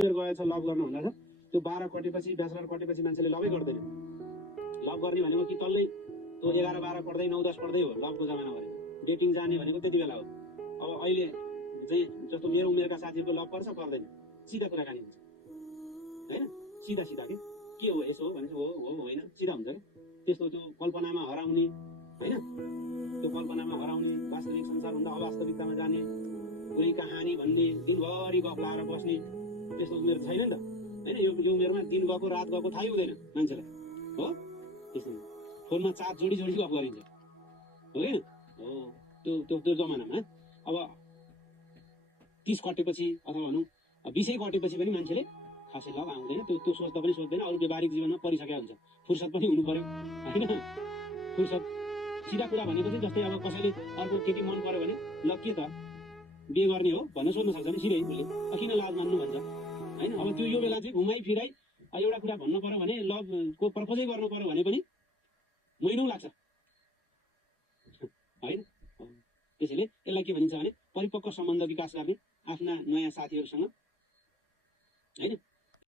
गएछ लभ गर्नु भन्दा त्यो 12 कटेपछि ब्याचलर कटेपछि मान्छेले लभै गर्दैन। लभ गर्ने भनेको कि तल्लै त्यो 11 12 पढ्दै 9 10 पढ्दै हो लभको जमाना भने। डेटिङ जाने भनेको त्यति बेला हो। अब अहिले चाहिँ जस्तो मेरो उमेरका साथीहरुको लभ पर्छ पर्दैन सिधा कुराकानी हुन्छ हैन, सिधा सिधा के हो यसो हो भने हो हो होइन सिधा हुन्छ के। त्यस्तो त्यो कल्पनामा हराउने हैन, त्यो कल्पनामा हराउने वास्तविक संसारभन्दा अवास्तविकतामा जाने कुनै कहानी भन्ने दिनभरि गफ लाएर बस्ने त्यस्तो उमेर छैन नि त हैन। यो उमेरमा दिन गएको रात गएको थाहै हुँदैन मान्छेलाई हो। त्यस्तो फोनमा 4 जोडी जोडी गफ गरिन्छ हो हैन। हो त्यो त्यो त्यो जमानामा अब 30 कटेपछि अथवा भनौँ 20 कटेपछि पनि मान्छेले खासै लभ आउँदैन। त्यो सोच्दा पनि सोच्दैन, अरू व्यावहारिक जीवनमा परिसकेको हुन्छ। फुर्सद पनि हुनु पर्यो हैन। फुर्सद सिधा कुरा भनेको चाहिँ जस्तै अब कसैले अर्को केटी मन पर्यो भने ल के त बिहे गर्ने हो भनेर सोध्न सक्छ नि सिधै उसले, किन लाज मान्नु भन्छ हैन। अब त्यो यो बेला चाहिँ घुमाइ फिराइ एउटा कुरा भन्नु पर्यो भने लभको प्रपोजै गर्नु पर्यो भने पनि महिनौ लाग्छ हैन। त्यसैले यसलाई के भनिन्छ भने परिपक्व सम्बन्ध विकास गर्ने आफ्ना नयाँ साथीहरूसँग हैन